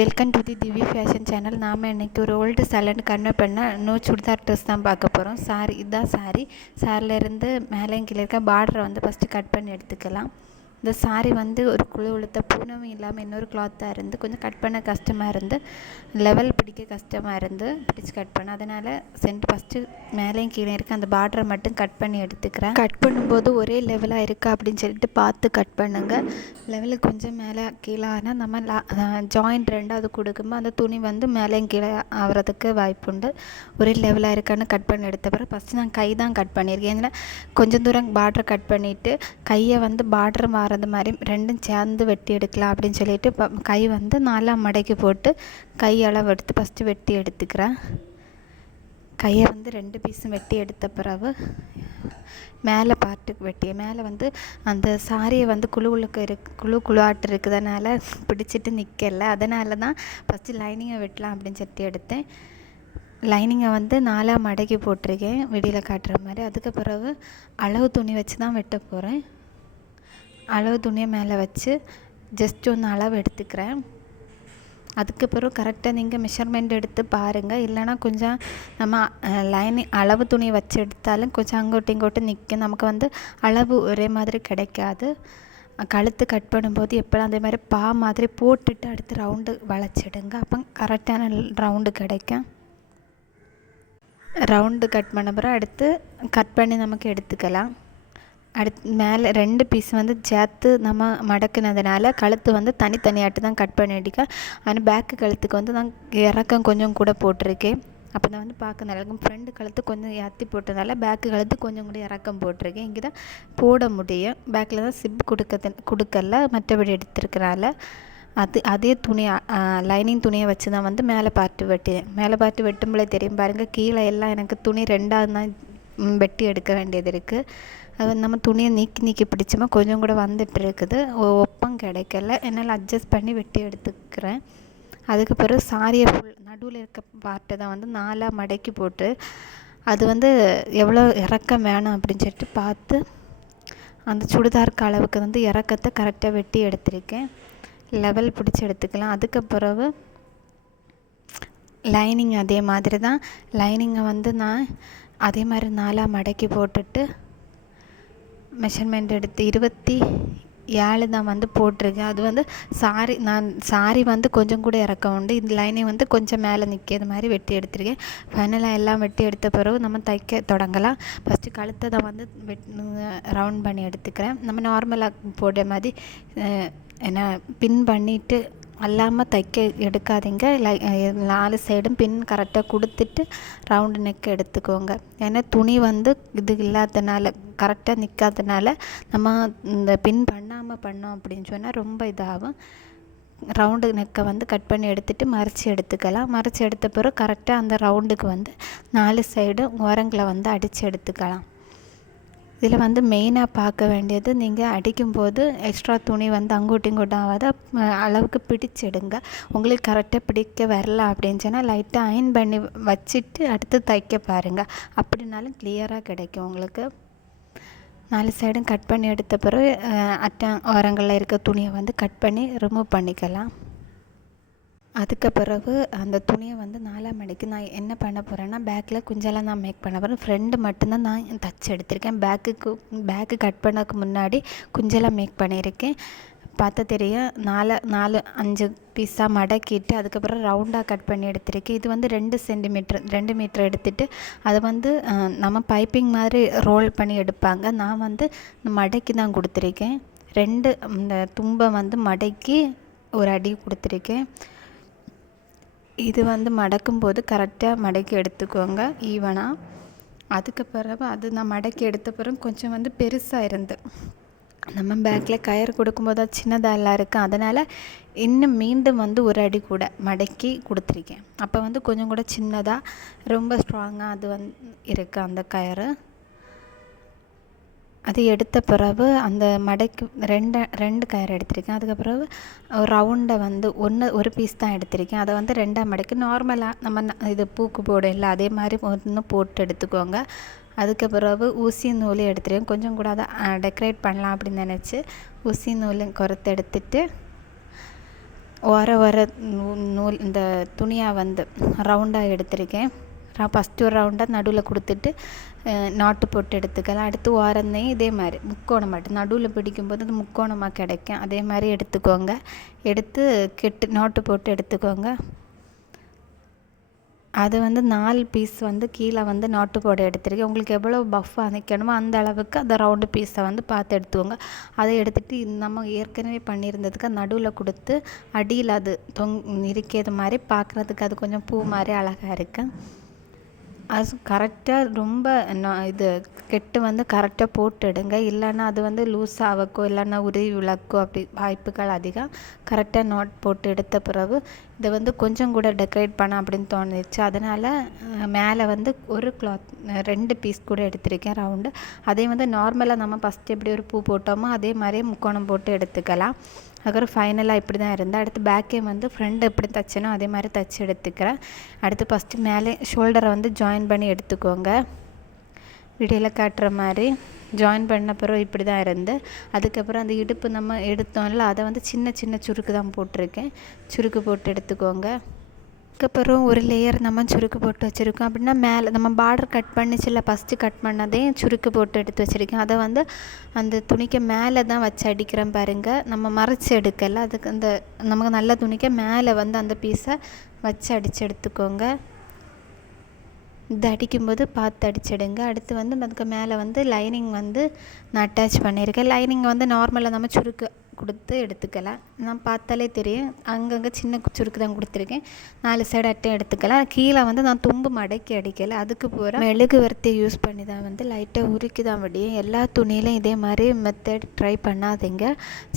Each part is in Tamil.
வெல்கம் டு தி திவி ஃபேஷன் சேனல் நாம் இன்றைக்கி ஒரு ஓல்டு சேலண்ட் கன்வெர்ட் பண்ண இன்னும் சுடிதார் ட்ரெஸ் தான் பார்க்க போகிறோம் சாரி இதுதான் சாரி சாரிலேருந்து மேலே கீழே இருக்க பார்டரை வந்து ஃபஸ்ட்டு கட் பண்ணி எடுத்துக்கலாம். இந்த சாரி வந்து ஒரு குழு உளுத்த பூனமும் இல்லாமல் இன்னொரு கிளாத்தாக இருந்து கொஞ்சம் கட் பண்ண கஷ்டமாக இருந்து லெவல் பிடிக்க கஷ்டமாக இருந்து பிடிச்சி கட் பண்ண. அதனால் சென்ட் ஃபஸ்ட்டு மேலேயும் கீழே இருக்க அந்த பார்டரை மட்டும் கட் பண்ணி எடுத்துக்கிறேன். கட் பண்ணும்போது ஒரே லெவலாக இருக்கா அப்படின்னு சொல்லிட்டு பார்த்து கட் பண்ணுங்கள் லெவலுக்கு கொஞ்சம் மேலே கீழே ஆனால் நம்ம ஜாயிண்ட் ரெண்டாவது கொடுக்கும்போது அந்த துணி வந்து மேலேயும் கீழே ஆகிறதுக்கு வாய்ப்புண்டு ஒரே லெவலாக இருக்கான்னு கட் பண்ணி எடுத்த பிறகு ஃபஸ்ட்டு நான் கை தான் கட் பண்ணியிருக்கேன். ஏன்னா கொஞ்சம் தூரம் பார்டர் கட் பண்ணிவிட்டு கையை வந்து பார்டர் மாறது மாதிரி ரெண்டும் சேர்ந்து வெட்டி எடுக்கலாம் அப்படின்னு சொல்லிட்டு ப கை வந்து நாலாம் மடக்கி போட்டு கை அளவு எடுத்து ஃபஸ்ட்டு வெட்டி எடுத்துக்கிறேன். கையை வந்து ரெண்டு பீஸும் வெட்டி எடுத்த பிறகு மேலே பார்ட்டுக்கு வெட்டிய மேலே வந்து அந்த சாரியை வந்து குழு குழுக்க இருக்கு குழு குழுவாட்டு இருக்கிறதுனால பிடிச்சிட்டு நிற்கல அதனால தான் ஃபஸ்ட்டு லைனிங்கை வெட்டலாம் அப்படின்னு சொல்லி எடுத்தேன். லைனிங்கை வந்து நாலாக மடக்கி போட்டிருக்கேன் வெளியில் காட்டுற மாதிரி. அதுக்கு பிறகு அளவு துணி வச்சு தான் வெட்ட போகிறேன் அளவு துணியை மேலே வச்சு ஜஸ்ட் ஒன்று அளவு எடுத்துக்கிறேன். அதுக்கு பிறகு கரெக்டாக நீங்கள் மெஷர்மெண்ட் எடுத்து பாருங்கள் இல்லைனா கொஞ்சம் நம்ம லைனிங் அளவு துணியை வச்சு எடுத்தாலும் கொஞ்சம் அங்கோட்டும் இங்கோட்டும் நிற்கும் நமக்கு வந்து அளவு ஒரே மாதிரி கிடைக்காது. கழுத்து கட் பண்ணும்போது எப்போலாம் அதே மாதிரி பா மாதிரி போட்டுட்டு அடுத்து ரவுண்டு வளைச்சிடுங்க. அப்போ கரெக்டான ரவுண்டு கிடைக்கும். ரவுண்டு கட் பண்ண பிறகு அடுத்து கட் பண்ணி நமக்கு எடுத்துக்கலாம். அடுத்து மேலே ரெண்டு பீஸ் வந்து சேர்த்து நம்ம மடக்குனதுனால கழுத்து வந்து தனித்தனியாட்டு தான் கட் பண்ணி ஆனால் பேக்கு கழுத்துக்கு வந்து நான் இறக்கம் கொஞ்சம் கூட போட்டிருக்கேன். அப்போ தான் வந்து பார்க்க நல்லாயிருக்கும் ஃப்ரெண்டு கழுத்து கொஞ்சம் ஏற்றி போட்டதால பேக்கு கழுத்து கொஞ்சம் கூட இறக்கம் போட்டிருக்கேன். இங்கே தான் போட முடியும். பேக்கில் தான் சிப் கொடுக்க கொடுக்கல. மற்றபடி எடுத்துருக்கனால அது அதே துணி லைனிங் துணியை வச்சு தான் வந்து மேலே பார்த்து வெட்டேன் மேலே பார்த்து வெட்டும்போதே தெரியும் பாருங்கள் கீழே எல்லாம் எனக்கு துணி ரெண்டாவது தான் வெட்டி எடுக்க வேண்டியது இருக்குது அது நம்ம துணியை நீக்கி நீக்கி பிடிச்சோமா கொஞ்சம் கூட வந்துட்டு இருக்குது ஒப்பம் கிடைக்கல. என்னால் அட்ஜஸ்ட் பண்ணி வெட்டி எடுத்துக்கிறேன். அதுக்கு பிறகு சாரியை ஃபுல் நடுவில் இருக்க பார்ட்டை தான் வந்து நாலாக மடக்கி போட்டு அது வந்து எவ்வளோ இறக்கம் வேணும் அப்படின்னு சொல்லிட்டு பார்த்து அந்த சுடிதாருக்கு அளவுக்கு வந்து இறக்கத்தை கரெக்டாக வெட்டி எடுத்திருக்கேன். லெவல் பிடிச்சி எடுத்துக்கலாம். அதுக்கு பிறகு லைனிங் அதே மாதிரி தான். லைனிங்கை வந்து நான் அதே மாதிரி நாலாக மடக்கி போட்டுட்டு மெஷர்மெண்ட் எடுத்து இருபத்தி ஏழு தான் வந்து போட்டிருக்கேன். அது வந்து சாரி நான் சாரி வந்து கொஞ்சம் கூட இறக்க உண்டு. இந்த லைனிங் வந்து கொஞ்சம் மேலே நிற்கிறது மாதிரி வெட்டி எடுத்திருக்கேன். ஃபைனலாக எல்லாம் வெட்டி எடுத்த பிறகு நம்ம தைக்க தொடங்கலாம். ஃபஸ்ட்டு கழுத்தை தான் வந்து வெட் ரவுண்ட் பண்ணி எடுத்துக்கிறேன். நம்ம நார்மலாக போடுற மாதிரி என்ன பின் பண்ணிவிட்டு அல்லாமல் தைக்க எடுக்காதீங்க. லை நாலு சைடும் பின் கரெக்டாக கொடுத்துட்டு ரவுண்டு நெக் எடுத்துக்கோங்க. ஏன்னா துணி வந்து இது இல்லாதனால கரெக்டாக நிற்காதனால நம்ம இந்த பின் பண்ணாமல் பண்ணோம் அப்படின்னு சொன்னால் ரொம்ப இதாகும். ரவுண்டு நெக்கை வந்து கட் பண்ணி எடுத்துகிட்டு மறைச்சி எடுத்துக்கலாம். மறைச்சி எடுத்த பிறகு கரெக்டாக அந்த ரவுண்டுக்கு வந்து நாலு சைடும் ஓரங்களை வந்து அடித்து எடுத்துக்கலாம். இதில் வந்து மெயினாக பார்க்க வேண்டியது நீங்கள் அடிக்கும்போது எக்ஸ்ட்ரா துணி வந்து அங்கோட்டும் இங்கோட்டும் ஆகாத. அளவுக்கு பிடிச்சிடுங்க. உங்களுக்கு கரெக்டாக பிடிக்க வரல அப்படின்னு சொன்னால் லைட்டாக அயன் பண்ணி வச்சுட்டு அடுத்து தைக்க பாருங்கள் அப்படின்னாலும் கிளியராக கிடைக்கும் உங்களுக்கு. நாலு சைடும் கட் பண்ணி எடுத்த பிறகு அட்டை ஓரங்களில் இருக்க துணியை வந்து கட் பண்ணி ரிமூவ் பண்ணிக்கலாம். அதுக்கு பிறகு அந்த துணியை வந்து நாலாம் மணிக்கு நான் என்ன பண்ண போகிறேன்னா பேக்கில் குஞ்செல்லாம் நான் மேக் பண்ண போகிறேன் ஃப்ரெண்டு மட்டும்தான் நான் தச்சு எடுத்திருக்கேன். பேக்குக்கு பேக்கு கட் பண்ணக்கு முன்னாடி குஞ்செல்லாம் மேக் பண்ணியிருக்கேன். பார்த்தா தெரியும் நாலு நாலு அஞ்சு பீஸாக மடக்கிட்டு அதுக்கப்புறம் ரவுண்டாக கட் பண்ணி எடுத்திருக்கேன். இது வந்து ரெண்டு சென்டிமீட்ரு ரெண்டு மீட்ரு எடுத்துகிட்டு அதை வந்து நம்ம பைப்பிங் மாதிரி ரோல் பண்ணி எடுப்பாங்க. நான் வந்து மடக்கி தான் கொடுத்துருக்கேன். ரெண்டு இந்த தும்பை வந்து மடக்கி ஒரு அடி கொடுத்துருக்கேன். இது வந்து மடக்கும் போது கரெக்டாக மடக்கி எடுத்துக்கோங்க ஈவனாக அதுக்கு பிறகு அது நான் மடக்கி எடுத்த பிறகு கொஞ்சம் வந்து பெருசாக இருந்து. நம்ம பேக்கில் கயிறு கொடுக்கும்போது அது சின்னதாக எல்லாம் இருக்குது அதனால் இன்னும் மீண்டும் வந்து ஒரு அடி கூட மடக்கி கொடுத்துருக்கேன். அப்போ வந்து கொஞ்சம் கூட சின்னதாக ரொம்ப ஸ்ட்ராங்காக அது வந்து இருக்குது அந்த கயிறு. அது எடுத்த பிறகு அந்த மடைக்கு ரெண்டு ரெண்டு கயிறு எடுத்திருக்கேன். அதுக்கு பிறகு ரவுண்டை வந்து ஒன்று ஒரு பீஸ் தான் எடுத்திருக்கேன். அதை வந்து ரெண்டாக மடக்கி நார்மலாக நம்ம இது பூக்கு போடும் இல்லை அதே மாதிரி ஒன்று போட்டு எடுத்துக்கோங்க. அதுக்கு பிறகு ஊசி நூல் எடுத்துருக்கேன். கொஞ்சம் கூட அதை டெக்கரேட் பண்ணலாம் அப்படின்னு நினச்சி ஊசி நூல் குறைத்து எடுத்துட்டு ஓர ஓர நூல் இந்த துணியாக வந்து ரவுண்டாக எடுத்திருக்கேன். ஃபஸ்ட்டு ஒரு ரவுண்டாக நடுவில் கொடுத்துட்டு நாட்டு போட்டு எடுத்துக்கலாம். அடுத்து ஓரந்தையும் இதே மாதிரி முக்கோணமாட்டு நடுவில் பிடிக்கும்போது அது முக்கோணமாக கிடைக்கும். அதே மாதிரி எடுத்துக்கோங்க. எடுத்து கெட்டு நாட்டு போட்டு எடுத்துக்கோங்க. அது வந்து நாலு பீஸ் வந்து கீழே வந்து நாட்டு போட எடுத்துருக்கேன். உங்களுக்கு எவ்வளோ பஃப்பாக நிற்கணுமோ அந்த அளவுக்கு அந்த ரவுண்டு பீஸை வந்து பார்த்து எடுத்துக்கோங்க. அதை எடுத்துகிட்டு நம்ம ஏற்கனவே பண்ணியிருந்ததுக்கு நடுவில் கொடுத்து அடியில் அது தொங் இருக்கிறது மாதிரி பார்க்குறதுக்கு அது கொஞ்சம் பூ மாதிரி அழகாக இருக்குது அது கரெக்டாக ரொம்ப இது கெட்டு வந்து கரெக்டாக போட்டுடுங்க. இல்லைன்னா அது வந்து லூஸ் ஆகக்கோ இல்லைன்னா உருவி விளக்கோ அப்படி வாய்ப்புகள் அதிகம். கரெக்டாக நாட் போட்டு எடுத்த பிறகு இதை வந்து கொஞ்சம் கூட டெக்கரேட் பண்ண அப்படின்னு தோணுச்சு. அதனால் மேலே வந்து ஒரு கிளாத் ரெண்டு பீஸ் கூட எடுத்திருக்கேன் ரவுண்டு அதே வந்து நார்மலாக நம்ம ஃபஸ்ட்டு எப்படி ஒரு பூ போட்டோமோ அதே மாதிரியே முக்கோணம் போட்டு எடுத்துக்கலாம். அதுக்கப்புறம் ஃபைனலாக இப்படி தான் இருந்தேன். அடுத்து பேக்கே வந்து ஃப்ரெண்டு எப்படி தைச்சனோ அதே மாதிரி தைச்சி எடுத்துக்கிறேன். அடுத்து ஃபஸ்ட்டு மேலே ஷோல்டரை வந்து ஜாயின் பண்ணி எடுத்துக்கோங்க. வீடியோவில் காட்டுற மாதிரி ஜாயின் பண்ண பிறகு இப்படி தான் இருந்து அதுக்கப்புறம் அந்த இடுப்பு நம்ம எடுத்தோம்ல அதை வந்து சின்ன சின்ன சுருக்கு தான் போட்டிருக்கேன். சுருக்கு போட்டு எடுத்துக்கோங்க. அதுக்கப்புறம் ஒரு லேயர் நம்ம சுருக்கு போட்டு வச்சுருக்கோம். அப்படின்னா மேலே நம்ம பார்டர் கட் பண்ணிச்சுல ஃபஸ்ட்டு கட் பண்ணதே சுருக்கு போட்டு எடுத்து வச்சுருக்கேன். அதை வந்து அந்த துணிக்கு மேலே தான் வச்சு அடிக்கிறேன் பாருங்கள் நம்ம மறைச்சி எடுக்கல. அதுக்கு அந்த நமக்கு நல்ல துணிக்கை மேலே வந்து அந்த பீஸை வச்சு அடித்து எடுத்துக்கோங்க. இது அடிக்கும்போது பார்த்து அடிச்சிடுங்க. அடுத்து வந்து அதுக்கு மேலே வந்து லைனிங் வந்து நான் அட்டாச் பண்ணியிருக்கேன். லைனிங் வந்து நார்மலாக நம்ம சுருக்கு கொடுத்து எடுத்துக்கலாம் நான் பார்த்தாலே தெரியும். அங்கங்கே சின்ன சுருக்கு தான் கொடுத்துருக்கேன். நாலு சைடு அட்டை எடுத்துக்கலாம் கீழே வந்து நான் தும்பு மடக்கி அடிக்கலை. அதுக்கு போகிற மெழுகுவர்த்தி யூஸ் பண்ணி தான் வந்து லைட்டாக உருக்கி தான் முடியும் எல்லா துணியிலையும் இதே மாதிரி மெத்தட் ட்ரை பண்ணாதீங்க.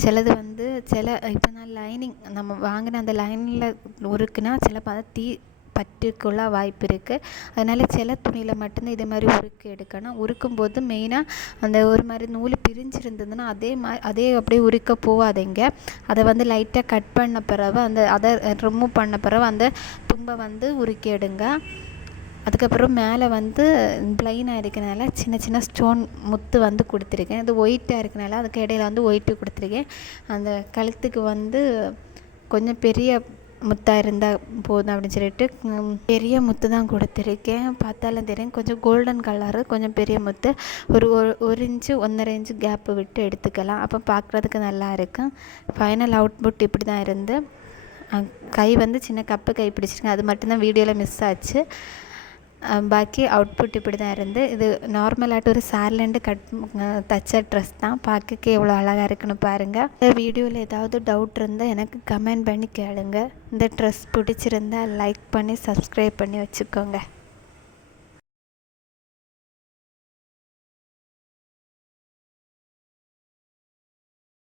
சிலது வந்து சில இப்போ நான் லைனிங் நம்ம வாங்கின அந்த லைனில் உருக்குனா சில பார்த்தா தீ பற்றுக்குள்ள வாய்ப்பு இருக்குது அதனால் சில துணியில் மட்டும்தான் இதே மாதிரி உருக்கு எடுக்கணும். உருக்கும் போது மெயினாக அந்த ஒரு மாதிரி நூல் பிரிஞ்சிருந்ததுன்னா அதே மாதிரி அதே அப்படியே உருக்க போகாதீங்க அதை வந்து லைட்டாக கட் பண்ண பிறகு அந்த அதை ரிமூவ் பண்ண பிறகு அந்த தும்பை வந்து உருக்கி எடுங்க. அதுக்கப்புறம் மேலே வந்து ப்ளைனாக இருக்கனால சின்ன சின்ன ஸ்டோன் முத்து வந்து கொடுத்துருக்கேன். இது ஒயிட்டாக இருக்கனால அதுக்கு இடையில வந்து ஒயிட்டு கொடுத்துருக்கேன். அந்த கழுத்துக்கு வந்து கொஞ்சம் பெரிய முத்தாக இருந்தால் போதும் அப்படின்னு சொல்லிட்டு பெரிய முத்து தான் கொடுத்துருக்கேன். பார்த்தாலும் தெரியும். கொஞ்சம் கோல்டன் கலரு கொஞ்சம் பெரிய முத்து. ஒரு ஒரு இன்ச்சு ஒன்றரை இன்ச்சு கேப்பு விட்டு எடுத்துக்கலாம். அப்போ பார்க்குறதுக்கு நல்லா இருக்கும். ஃபைனல் அவுட்புட் இப்படி தான் இருந்து. கை வந்து சின்ன கப்பு கை பிடிச்சிருக்கேன். அது மட்டும்தான் வீடியோவில் மிஸ் ஆச்சு. பாக்கி அவுட்புட் இப்படி தான் இருந்து. இது நார்மலாகிட்டு ஒரு சாரிலேருந்து கட் தச்ச ட்ரெஸ் தான். பார்க்க எவ்வளோ அழகாக இருக்குன்னு பாருங்கள் இந்த வீடியோவில் ஏதாவது டவுட் இருந்தால் எனக்கு கமெண்ட் பண்ணி கேளுங்க. இந்த ட்ரெஸ் பிடிச்சிருந்தா லைக் பண்ணி சப்ஸ்கிரைப் பண்ணி வச்சுக்கோங்க.